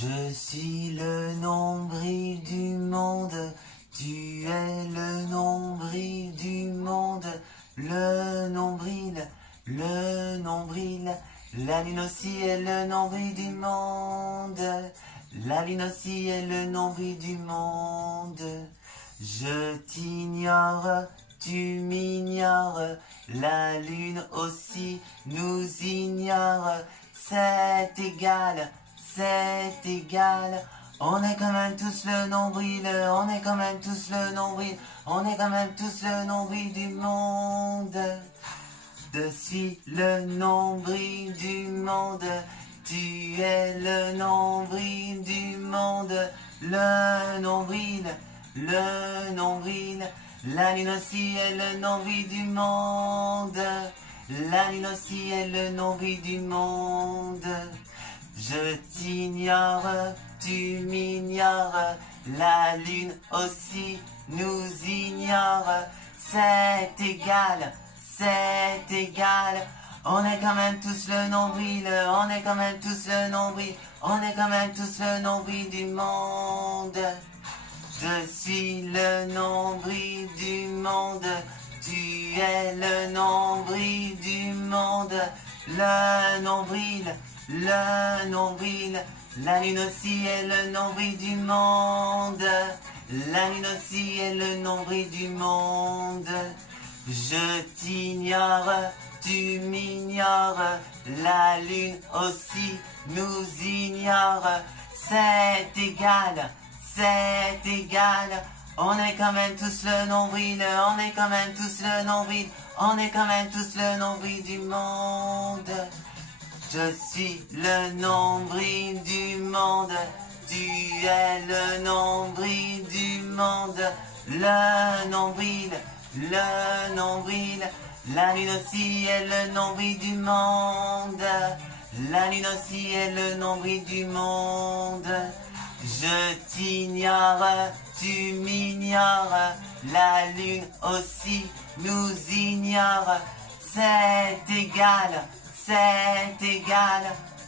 Je suis le nombril du monde, tu es le nombril du monde, le nombril, la lune aussi est le nombril du monde, la lune aussi est le nombril du monde. Je t'ignore, tu m'ignores, la lune aussi nous ignore, c'est égal. C'est égal, on est quand même tous le nombril, on est quand même tous le nombril, on est quand même tous le nombril du monde. Je suis le nombril du monde, tu es le nombril du monde, le nombril, la lune aussi est le nombril du monde, la lune aussi est le nombril du monde. Je t'ignore, tu m'ignores, la lune aussi nous ignore, c'est égal, on est quand même tous le nombril, on est quand même tous le nombril, on est quand même tous le nombril du monde. Je suis le nombril du monde, tu es le nombril du monde, le nombril, la lune aussi est le nombril du monde, la lune aussi est le nombril du monde. Je t'ignore, tu m'ignores, la lune aussi nous ignore, c'est égal, on est quand même tous le nombril, on est quand même tous le nombril, on est quand même tous le nombril du monde. Je suis le nombril du monde, tu es le nombril du monde, le nombril, la lune aussi est le nombril du monde, la lune aussi est le nombril du monde. Je t'ignore, tu m'ignores, la lune aussi nous ignore, c'est égal,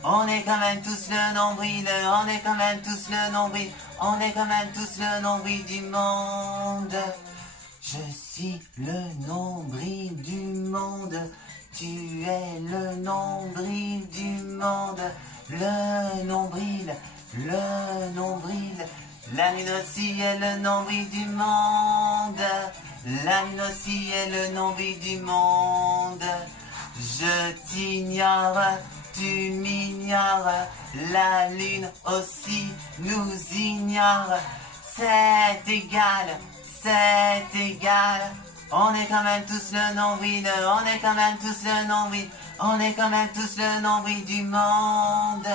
on est quand même tous le nombril, on est quand même tous le nombril, on est quand même tous le nombril du monde. Je suis le nombril du monde, tu es le nombril du monde, le nombril, la lune aussi est le nombril du monde, la lune aussi est le nombril du monde. Je t'ignore, tu m'ignores, la lune aussi nous ignore, c'est égal, on est quand même tous le nombril, on est quand même tous le nombril, on est quand même tous le nombril du monde.